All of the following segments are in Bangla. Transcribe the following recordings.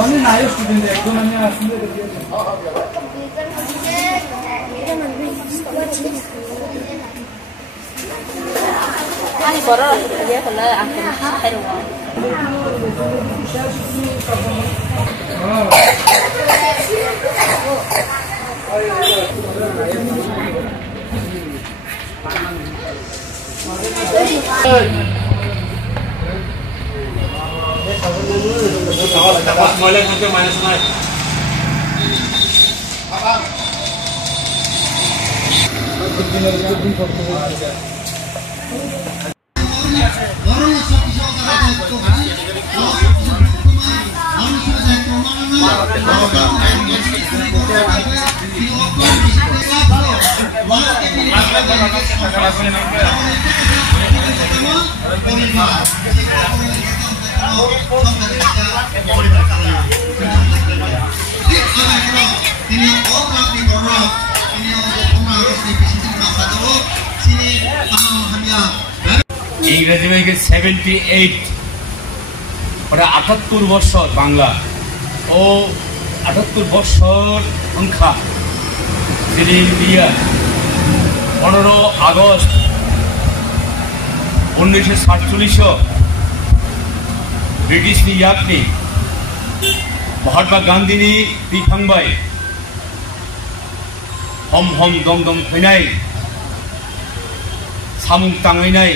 Only nine students. Ekdom ani asinde. Ani borok dia kalau aku hai rumah. Mulai nanti minus naik. ইংরেজি ব্যাংকে 78 ওটা 78 বছর বাংলা ও 78 বছর সংখ্যা তিনি ইন্ডিয়া 15 আগস্ট 1947 ব্রিটিশনি ইয়াকনি महात्मा गांधीनि बिफांबाय हम हम दम दम फैनाय सामुं तांगायनाय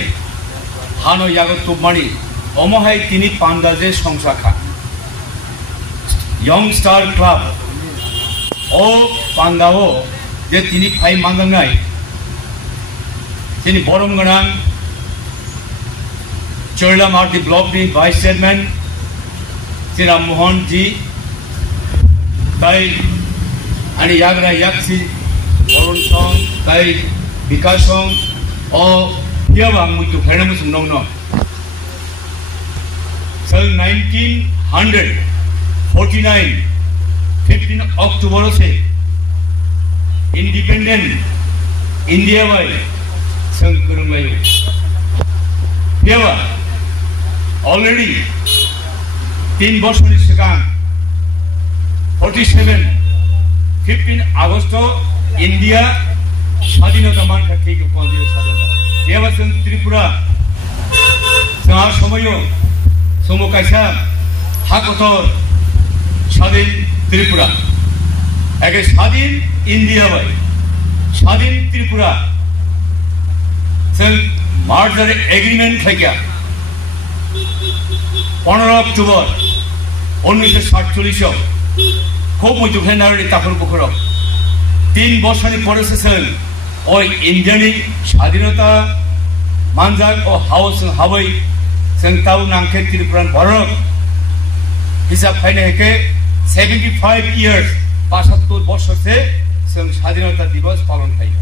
हानो यागो तुबमानि अमहाय तिनि पान्दाजे संसाखा यंग स्टार क्लाब ओ पान्दाओ जे तिनि फाइ मांगांनाय तिनि बरम गोनां चोरला मार्टी ब्लॉकनि वाइस चेयरमैन श्री राम मोहन जी ताई आणि याग्रा याक्सी अरुण सong ताई विकास song ओ हियाबां मुतु फेरनामु सुंनौनो सन 1949 15 अक्टूबर से इंडिपेंडेंट इंडिया बाय संकरंगायो हियाबा ऑलरेडी 3 বছরের सिगां 47 15 আগস্ট इंडिया स्वाधीनता मान थाखै उपाधि साजादा एबा जों त्रिपुरा जोंहा समयो समकायसा हाकतर स्वाधीन त्रिपुरा एके स्वाधीन इंडिया बाय स्वाधीन त्रिपुरा जों मार्जार एग्रीमेंट थाइका 15 अक्टूबर 1947 खूब मुजुखे नारी तापर पुखरक 3 বছরের পরে সেন ওই ইন্ডিয়ানি স্বাধীনতা মানজাক ও হাউস হাওয়াই संताव नांखे त्रिपुरान भरक हिसाब फाइने हेके 75 years 75 বছর से जों स्वाधीनता दिवस पालन खायो।